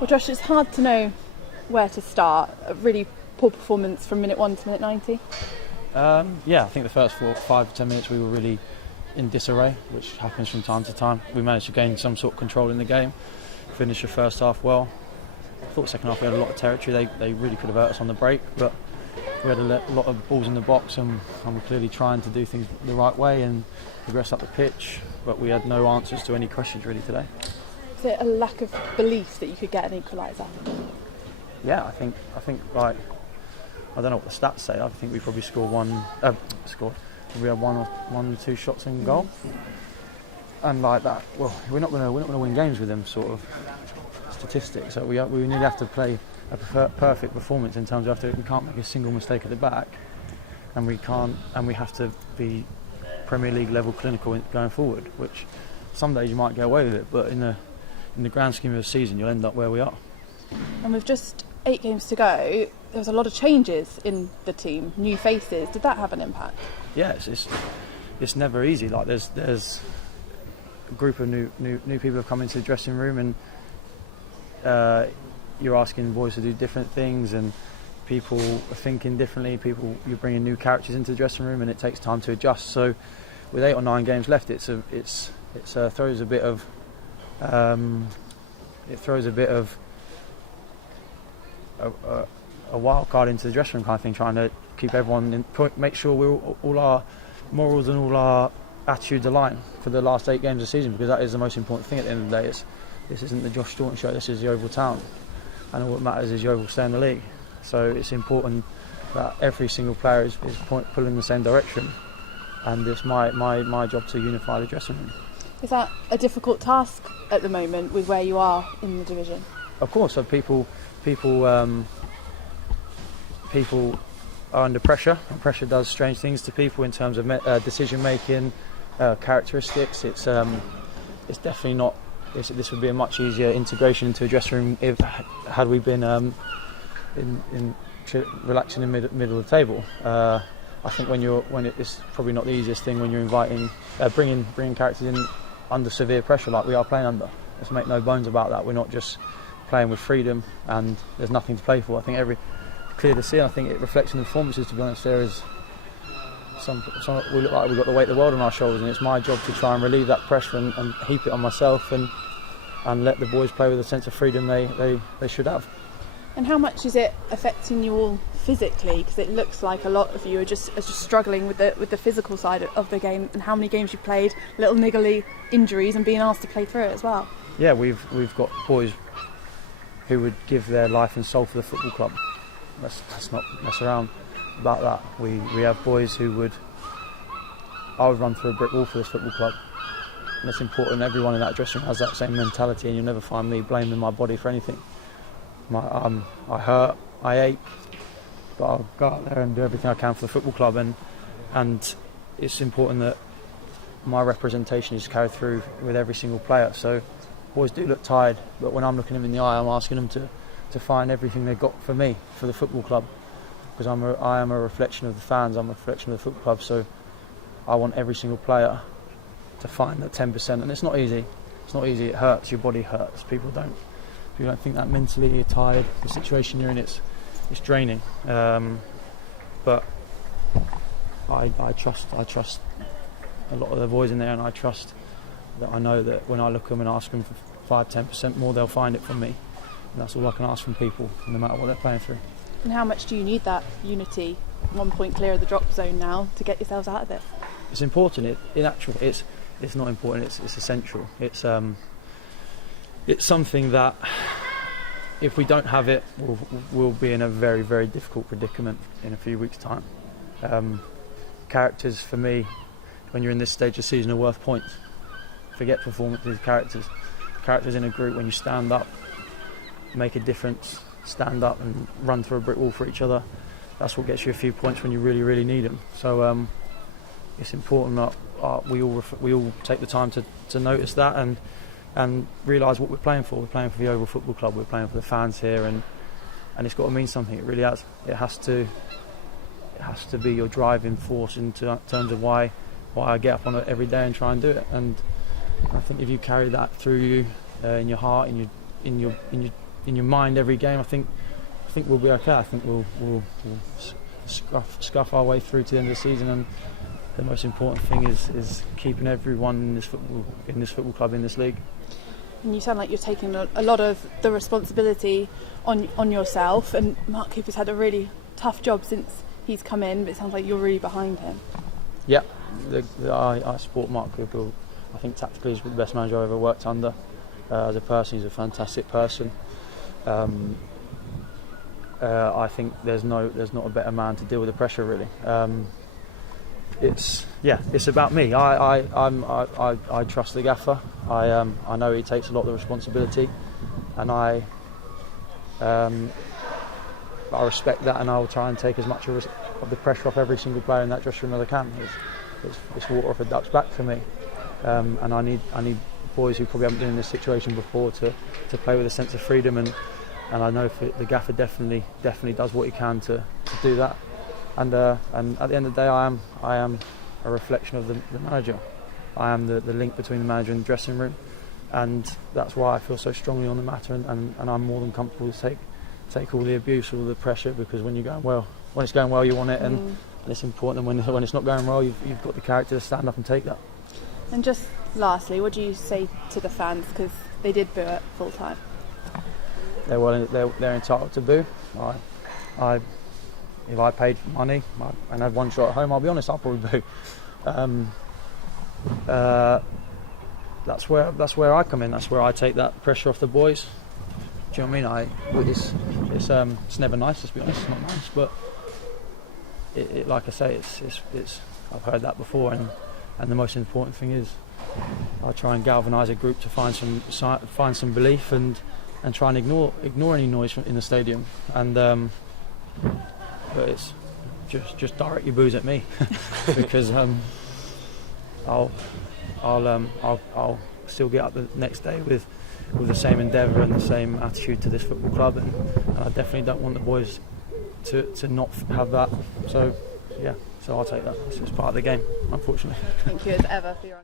Well, Josh, it's hard to know where to start. A really poor performance from minute 1 to minute 90. I think the first 5 to 10 minutes we were really in disarray, which happens from time to time. We managed to gain some sort of control in the game, finish the first half well. I thought the second half we had a lot of territory. They really could have hurt us on the break, but we had a lot of balls in the box and we're clearly trying to do things the right way and progress up the pitch, but we had no answers to any questions really today. Is it a lack of belief that you could get an equaliser? Yeah, I think like, I don't know what the stats say. I think we probably we had one or two shots in goal, and like that. Well, we're not going to win games with them sort of statistics. So we need to have to play a perfect performance in terms of we can't make a single mistake at the back, and we have to be Premier League level clinical going forward. Which some days you might get away with it, but in the grand scheme of the season, you'll end up where we are. And with just 8 games to go, there was a lot of changes in the team, new faces. Did that have an impact? Yeah, it's never easy. Like there's a group of new people have come into the dressing room, and you're asking boys to do different things, and people are thinking differently. You're bringing new characters into the dressing room, and it takes time to adjust. So with 8 or 9 games left, it throws a bit of a wild card into the dressing room kind of thing, trying to keep everyone in point, make sure all our morals and all our attitudes align for the last 8 games of the season, because that is the most important thing at the end of the day. This isn't the Josh Staunton show, this is the Oval Town, and all that matters is Yeovil stay in the league. So it's important that every single player is pulling in the same direction, and it's my job to unify the dressing room. Is that a difficult task at the moment with where you are in the division? Of course, so people are under pressure, and pressure does strange things to people in terms of decision making, characteristics. It's definitely not. This would be a much easier integration into a dressing room had we been relaxing in middle of the table. I think it's probably not the easiest thing when you're bringing characters in under severe pressure like we are playing under. Let's make no bones about that. We're not just playing with freedom and there's nothing to play for. I think clear to see, and I think it reflects in the performances. To be honest, there is we look like we've got the weight of the world on our shoulders, and it's my job to try and relieve that pressure and heap it on myself and let the boys play with a sense of freedom they should have. And how much is it affecting you all physically? Because it looks like a lot of you are just struggling with the physical side of the game, and how many games you've played, little niggly injuries, and being asked to play through it as well. Yeah, we've got boys who would give their life and soul for the football club. Let's not mess around about that. We have boys I would run through a brick wall for this football club. And it's important everyone in that dressing room has that same mentality, and you'll never find me blaming my body for anything. I hurt, I ache, but I'll go out there and do everything I can for the football club, and it's important that my representation is carried through with every single player. So boys do look tired, but when I'm looking them in the eye, I'm asking them to find everything they've got for me, for the football club, because I am a reflection of the fans, I'm a reflection of the football club, so I want every single player to find that 10%, and it's not easy, it hurts, your body hurts, people don't think that mentally you're tired, the situation you're in, it's draining, but I trust a lot of the boys in there, and I trust that I know that when I look at them and ask them for 5-10% more, they'll find it from me. And that's all I can ask from people, no matter what they're playing through. And how much do you need that unity, 1 point clear of the drop zone now, to get yourselves out of it? It's important. It's not important. It's essential. It's something that if we don't have it, we'll be in a very, very difficult predicament in a few weeks' time. Characters, for me, when you're in this stage of the season, are worth points. Forget performances, characters in a group. When you stand up, make a difference, stand up and run through a brick wall for each other, that's what gets you a few points when you really, really need them. So it's important that we all take the time to notice that and realise what we're playing for. We're playing for the Oval Football Club, we're playing for the fans here, and it's got to mean something. It really has. It has to be your driving force in terms of why I get up on it every day and try and do it. And I think if you carry that through you, in your heart, in your in your mind every game, I think we'll be okay. I think we'll scuff our way through to the end of the season, and the most important thing is keeping everyone in this football club, in this league. And you sound like you're taking a lot of the responsibility on yourself, and Mark Cooper's had a really tough job since he's come in, but it sounds like you're really behind him. Yeah, I support Mark Cooper. I think tactically he's the best manager I've ever worked under. As a person, he's a fantastic person. I think there's not a better man to deal with the pressure, really. It's about me. I trust the gaffer. I know he takes a lot of the responsibility, and I respect that, and I will try and take as much of the pressure off every single player in that dressing room as I can. It's water off a duck's back for me, and I need boys who probably haven't been in this situation before to play with a sense of freedom, and I know the gaffer definitely does what he can to do that. And at the end of the day, I am a reflection of the manager. I am the link between the manager and the dressing room, and that's why I feel so strongly on the matter. And I'm more than comfortable to take all the abuse, all the pressure, because when it's going well, you want it, and it's important. And when it's not going well, you've got the character to stand up and take that. And just lastly, what do you say to the fans, because they did boo it full time? They're entitled to boo. If I paid money and had one shot at home, I'll be honest, I'll probably boo. That's where I come in. That's where I take that pressure off the boys. Do you know what I mean? It's never nice, let's be honest. It's not nice, but it like I say, it's I've heard that before, and the most important thing is I try and galvanise a group to find some belief and try and ignore any noise in the stadium. And but it's just direct your boos at me because I'll still get up the next day with the same endeavour and the same attitude to this football club, and I definitely don't want the boys to not have that. So I'll take that. It's part of the game, unfortunately. Thank you as ever for your